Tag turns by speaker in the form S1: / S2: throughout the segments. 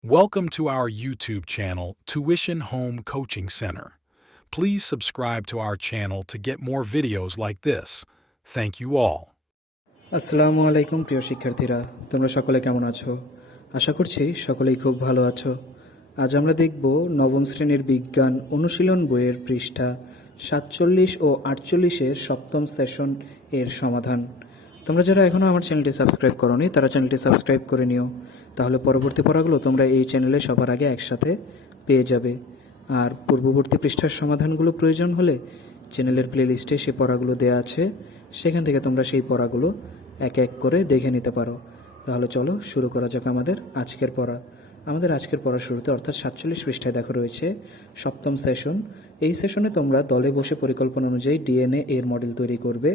S1: Welcome to our YouTube channel, Tuition Home Coaching Center. Please subscribe to our channel to get more videos like this. Thank you all.
S2: আসসালামু আলাইকুম প্রিয় শিক্ষার্থীরা তোমরা সকলে কেমন আছো আশা করছি সকলেই খুব ভালো আছো আজ আমরা দেখব নবম শ্রেণীর বিজ্ঞান অনুশীলন বইয়ের পৃষ্ঠা সাতচল্লিশ ও আটচল্লিশের সপ্তম সেশন এর সমাধান তোমরা যারা এখনও আমার চ্যানেলটি সাবস্ক্রাইব করনি, তারা চ্যানেলটি সাবস্ক্রাইব করে নিও। তাহলে পরবর্তী পড়াগুলো তোমরা এই চ্যানেলে সবার আগে একসাথে পেয়ে যাবে। আর পূর্ববর্তী পৃষ্ঠার সমাধানগুলো প্রয়োজন হলে চ্যানেলের প্লেলিস্টে সে পড়াগুলো দেওয়া আছে। সেখান থেকে তোমরা সেই পড়াগুলো এক এক করে দেখে নিতে পারো। তাহলে চলো শুরু করা যাক আমাদের আজকের পড়া। আমাদের আজকের পড়া শুরুতে অর্থাৎ সাতচল্লিশ পৃষ্ঠায় দেখা রয়েছে সপ্তম সেশন। এই সেশনে তোমরা দলে বসে পরিকল্পনা অনুযায়ী ডিএনএ এর মডেল তৈরি করবে।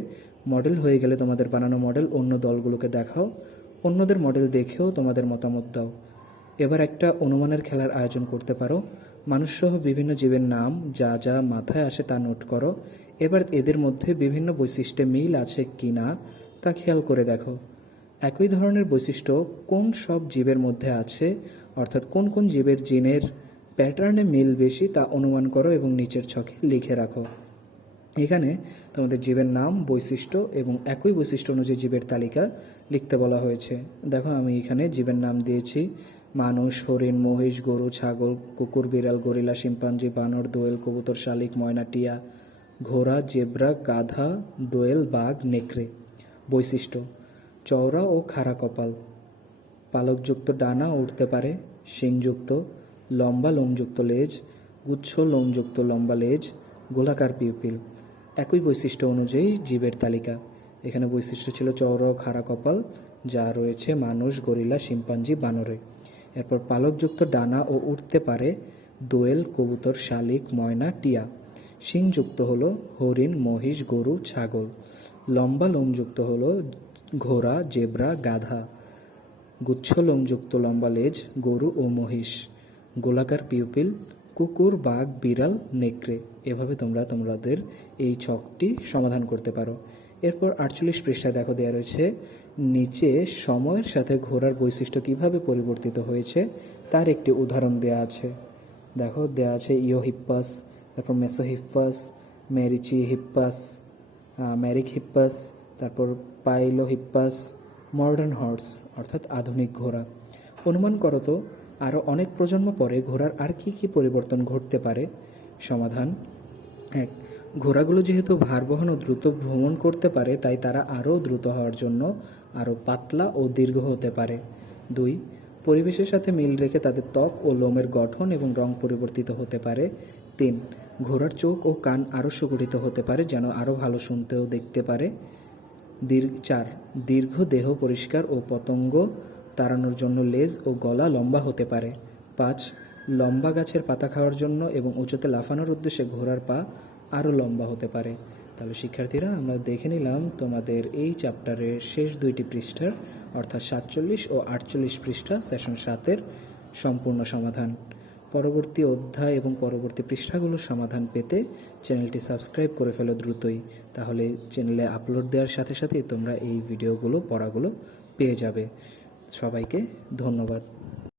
S2: মডেল হয়ে গেলে তোমাদের বানানো মডেল অন্য দলগুলোকে দেখাও, অন্যদের মডেল দেখেও তোমাদের মতামত দাও। এবার একটা অনুমানের খেলার আয়োজন করতে পারো। মানুষসহ বিভিন্ন জীবের নাম, যা যা মাথায় আসে তা নোট করো। এবার এদের মধ্যে বিভিন্ন বৈশিষ্ট্যে মিল আছে কি না, তা খেয়াল করে দেখো। একই ধরনের বৈশিষ্ট্য কোন সব জীবের মধ্যে আছে, অর্থাৎ কোন কোন জীবের জিনের প্যাটার্নে মিল বেশি তা অনুমান করো এবং নিচের ছকে লিখে রাখো। এখানে তোমাদের জীবের নাম, বৈশিষ্ট্য এবং একই বৈশিষ্ট্য অনুযায়ী জীবের তালিকা লিখতে বলা হয়েছে। দেখো, আমি এখানে জীবের নাম দিয়েছি। মানুষ, হরিণ, মহিষ, গরু, ছাগল, কুকুর, বিড়াল, গরিলা, শিম্পাঞ্জি, বানর, দোয়েল, কবুতর, শালিক, ময়না, টিয়া, ঘোড়া, জেব্রা, গাধা, দোয়েল, বাঘ, নেকড়ে। বৈশিষ্ট্য, চওড়া ও খাড়া কপাল। পালকযুক্ত ডানা উঠতে পারে, শিংযুক্ত, লম্বা লোমযুক্ত লেজ গুচ্ছ লোমযুক্ত লম্বা লেজ, গোলাকার পিউপিল। একই বৈশিষ্ট্য অনুযায়ী জীবের তালিকা। এখানে বৈশিষ্ট্য ছিল চওড়া খাড়া কপাল, যা রয়েছে মানুষ, গরিলা, শিম্পাঞ্জি, বানরে। এরপর পালকযুক্ত ডানা ও উঠতে পারে দোয়েল, কবুতর, শালিক, ময়না, টিয়া। শিংযুক্ত হল হরিণ, মহিষ, গরু, ছাগল। লম্বা লোমযুক্ত হল ঘোড়া, জেব্রা, গাধা। গুচ্ছ লোমযুক্ত লম্বা লেজ, গরু ও মহিষ। গোলাকার পিউপিল কুকুর, বাঘ, বিড়াল, নেকড়ে, এভাবে তোমরা তোমাদের এই ছকটি সমাধান করতে পারো। এরপর আটচল্লিশ পৃষ্ঠা দেখো দেওয়া রয়েছে, নিচে সময়ের সাথে ঘোড়ার বৈশিষ্ট্য কীভাবে পরিবর্তিত হয়েছে, তার একটি উদাহরণ দেয়া আছে। দেখো, দেয়া আছে ইয়োহিপ্পাস, তারপর মেসোহিপ্পাস মেরিচি হিপ্পাস ম্যারিক হিপ্পাস তারপর পাইলো হিপ্পাস মডার্ন হর্স, অর্থাৎ আধুনিক ঘোড়া। অনুমান করো তো আরও অনেক প্রজন্ম পরে ঘোড়ার আর কী কী পরিবর্তন ঘটতে পারে? সমাধান এক, ঘোড়াগুলো যেহেতু ভারবহন ও দ্রুত ভ্রমণ করতে পারে, তাই তারা আরও দ্রুত হওয়ার জন্য আরও পাতলা ও দীর্ঘ হতে পারে। দুই, পরিবেশের সাথে মিল রেখে তাদের ত্বক ও লোমের গঠন এবং রং পরিবর্তিত হতে পারে। তিন, ঘোড়ার চোখ ও কান আরও সুগঠিত হতে পারে, যেন আরও ভালো শুনতেও দেখতে পারে। দীর্ঘ চার, দীর্ঘ দেহ পরিষ্কার ও পতঙ্গ তাড়ানোর জন্য লেজ ও গলা লম্বা হতে পারে। পাঁচ, লম্বা গাছের পাতা খাওয়ার জন্য এবং উঁচুতে লাফানোর উদ্দেশ্যে ঘোড়ার পা আরও লম্বা হতে পারে। তাহলে শিক্ষার্থীরা, আমরা দেখে নিলাম তোমাদের এই চ্যাপ্টারের শেষ দুইটি পৃষ্ঠার, অর্থাৎ সাতচল্লিশ ও আটচল্লিশ পৃষ্ঠা সেশন সাতের সম্পূর্ণ সমাধান। পরবর্তী অধ্যায় এবং পরবর্তী পৃষ্ঠাগুলোর সমাধান পেতে চ্যানেলটি সাবস্ক্রাইব করে ফেলো দ্রুতই। তাহলে চ্যানেলে আপলোড দেওয়ার সাথে সাথেই তোমরা এই ভিডিওগুলো, পড়াগুলো পেয়ে যাবে। সবাইকে ধন্যবাদ।